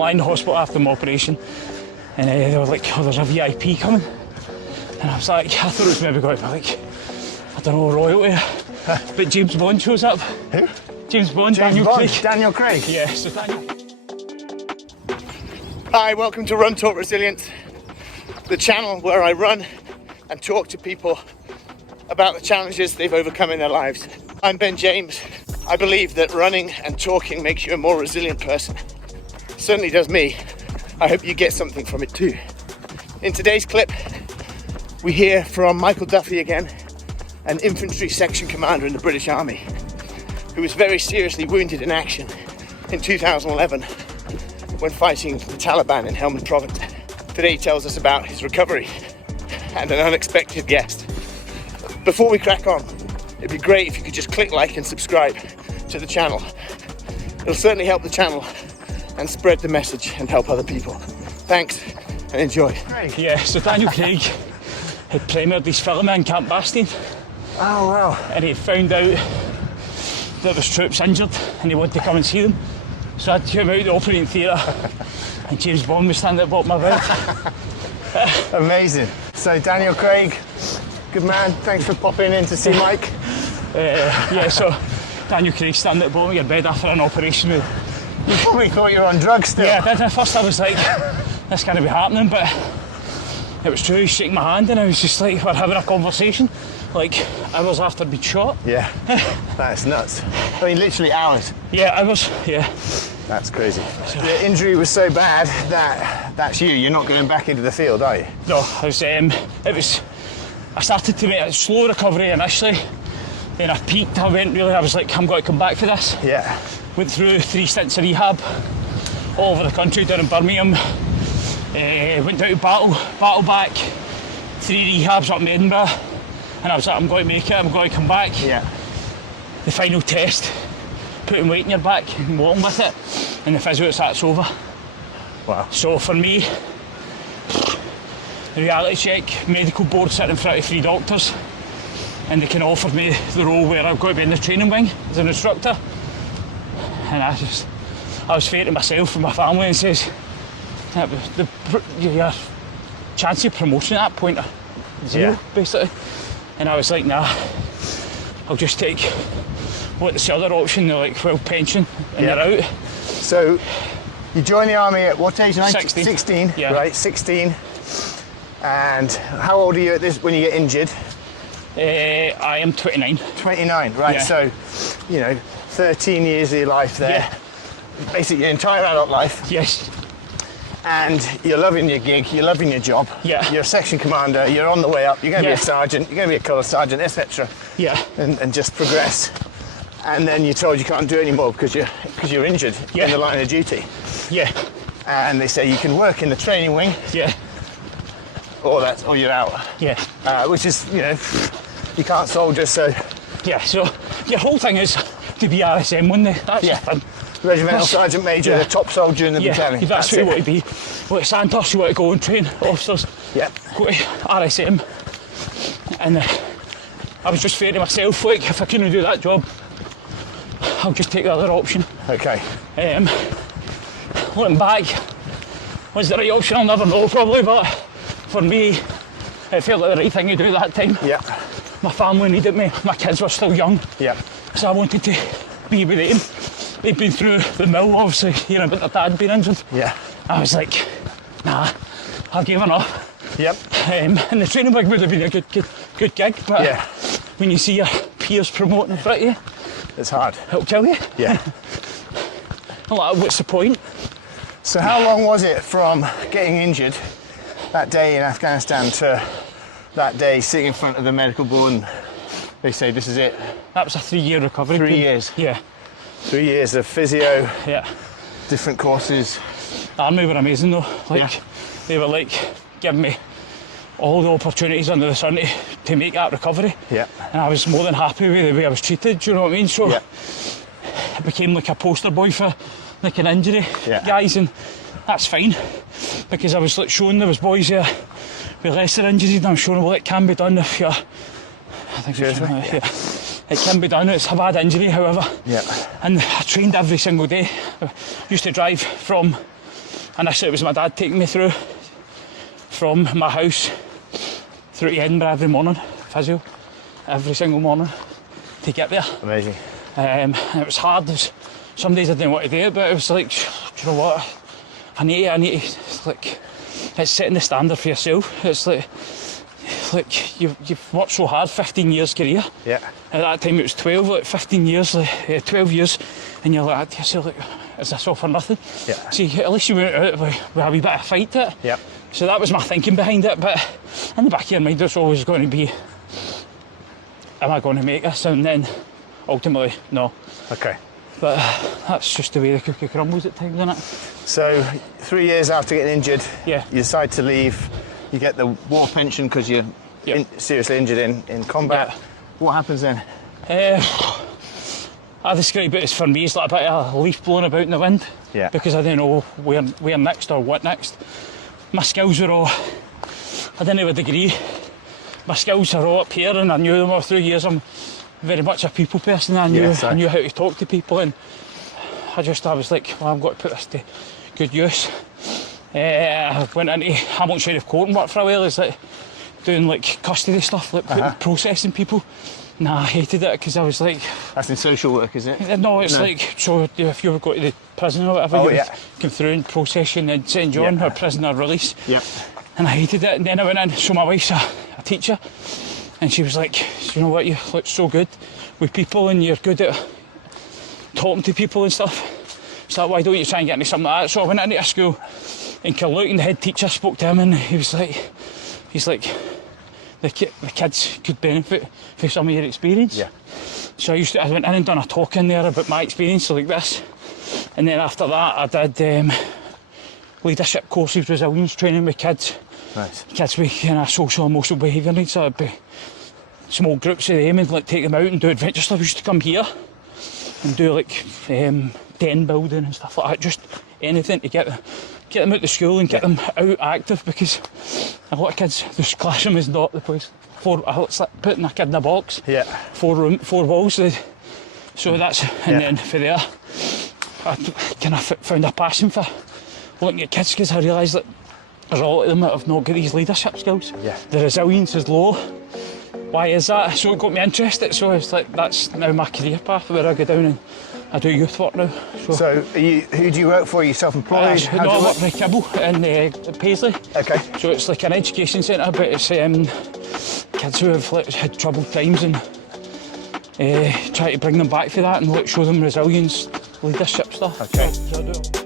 lying in the hospital after my operation, and they were like, oh, there's a VIP coming. And I was like, I thought it was maybe going to be like, I don't know, royalty. But James Bond shows up. Who? James Bond, James Daniel Bond. Craig. Daniel Craig. Yeah, so Daniel. Hi, welcome to Run Talk Resilience, the channel where I run and talk to people about the challenges they've overcome in their lives. I'm Ben James. I believe that running and talking makes you a more resilient person. It certainly does me. I hope you get something from it too. In today's clip, we hear from Michael Duffy again, an infantry section commander in the British Army, who was very seriously wounded in action in 2011 when fighting the Taliban in Helmand Province. Today he tells us about his recovery and an unexpected guest. Before we crack on, it'd be great if you could just click like and subscribe to the channel. It'll certainly help the channel and spread the message and help other people. Thanks and enjoy. Yeah, so Daniel Craig had premiered his film in Camp Bastion. Oh wow. And he found out that there was troops injured and he wanted to come and see them. So I had to come out of the operating theatre and James Bond was standing at the bottom of my bed. Amazing. So Daniel Craig, good man, thanks for popping in to see Mike. Yeah, so Daniel Craig standing at the bottom of your bed after an operation. You probably thought you were on drugs still. Yeah, at first I was like, this can't be happening, but it was true. He was shaking my hand and I was just like, we're having a conversation like hours after being shot. Yeah, that's nuts. I mean, literally hours. Yeah, I was, yeah. That's crazy. The injury was so bad that that's you. You're not going back into the field, are you? No, I started to make a slow recovery initially, then I peaked, I was like, I'm going to come back for this. Yeah. Went through 3 stints of rehab all over the country, down in Birmingham, went down to battle back, 3 rehabs up in Edinburgh, and I was like, I'm going to make it, I'm going to come back. Yeah. The final test, putting weight in your back and walking with it, and the physio, it's over. Wow. So for me, the reality check, medical board sitting in front of 3 doctors, and they can offer me the role where I've got to be in the training wing as an instructor. And I was fair to myself and my family and says, your chance of promotion at that point are 0, basically. And I was like, nah, I'll just take what's the other option, they're like, well, pension, and you're out. So you joined the army at what age? 16. 16, yeah. Right, 16. And how old are you at this when you get injured? I am 29. 29, right, yeah. So, 13 years of your life there. Yeah. Basically your entire adult life. Yes. And you're loving your gig, you're loving your job. Yeah. You're a section commander, you're on the way up, you're going to be Yeah. a sergeant, you're going to be a colour sergeant, etc. Yeah. And just progress. And then you're told you can't do it anymore because you're injured Yeah. in the line of duty. Yeah. And they say you can work in the training wing, Yeah. or you're out. Yeah. Which is, you can't soldier, so. Yeah, so your whole thing is to be RSM one day. That's Yeah. fun. Regimental Sergeant Major, the top soldier in the battalion. That's who you want to be. Like Santos, you want to go and train officers. Yeah. Go to RSM. And I was just fair to myself, like, if I couldn't do that job, I'll just take the other option. Okay. Looking back, was the right option? I'll never know probably, but for me, it felt like the right thing to do at that time. Yeah. My family needed me, my kids were still young. Yeah. So I wanted to be with them. They'd been through the mill, obviously, hearing about their dad being injured. Yeah. I was like, nah, I've given up. Yep. And the training wing would have been a good gig, but Yeah. when you see your peers promoting in front of you, It's hard. it'll kill you. Yeah. I'm like, what's the point? So how long was it from getting injured that day in Afghanistan to that day sitting in front of the medical board and they say this is it? That was a 3-year recovery. 3 period. years. Yeah. 3 years of physio, Yeah. different courses. Army were amazing though. Like, Yeah. they were like giving me all the opportunities under the sun to make that recovery. Yeah. And I was more than happy with the way I was treated, do you know what I mean? So Yeah. I became like a poster boy for like an injury guys, and that's fine because I was like showing there was boys here with lesser injuries and I'm showing them, well, it can be done if you're, I think it can be done, it's a bad injury however. Yeah. And I trained every single day. I used to drive from initially it was my dad taking me through from my house through to Edinburgh every morning, physio, every single morning to get there. Amazing. And it was hard. Some days I didn't want to do it, but it was like, do you know what? I need to. It's like, it's setting the standard for yourself. It's like you've worked so hard, 15 years career. Yeah. At that time it was 12, like 15 years, 12 years, and you're like to yourself, like, is this all for nothing? Yeah. See, at least you went out with a wee bit of fight to it. Yeah. So that was my thinking behind it, but in the back of your mind it's always going to be, am I going to make this? And then ultimately, no. Okay. But that's just the way the cookie crumbles at times, isn't it? So 3 years after getting injured, Yeah. you decide to leave. You get the war pension because you're seriously injured in combat. Yeah. What happens then? I describe it as, for me, it's like a bit of a leaf blowing about in the wind. Yeah. Because I didn't know where next or what next. My skills were all, I didn't have a degree. My skills are all up here and I knew them all through years. I'm very much a people person. I knew how to talk to people, and I was like, well, I've got to put this to good use. I went into Hamilton Sheriff Court and worked for a while, as like doing like custody stuff, like processing people. Nah, I hated it because I was like... That's in social work, is it? No, it's like, so if you ever go to the prison or whatever, you would come through and process you and send you on, or prisoner release. Yep. And I hated it, and then I went in, so my wife's a teacher, and she was like, you know what, you look so good with people and you're good at talking to people and stuff. So why don't you try and get into something like that? So I went into a school in Killuke, and the head teacher spoke to him, and he's like, the kids could benefit from some of your experience. Yeah. So I went in and done a talk in there about my experience, so like this. And then after that I did leadership courses, resilience training with kids. Nice. Kids with kind of social and emotional behaviour needs, so it'd be small groups of them and like take them out and do adventure stuff. We used to come here and do like den building and stuff like that, just anything to get them out of school and get them out active, because a lot of kids, the classroom is not the place for putting a kid in a box. Yeah. 4 walls. So that's, and then for there, I kind of found a passion for looking at kids, because I realised that there's a lot of them that have not got these leadership skills. Yeah. The resilience is low. Why is that? So it got me interested. So it's like, that's now my career path, where I go down and I do youth work now. So who do you work for? Are you self-employed? I work for Kibble in Paisley. Okay. So it's like an education centre, but it's kids who have had troubled times, and try to bring them back for that and show them resilience, leadership stuff. Okay. So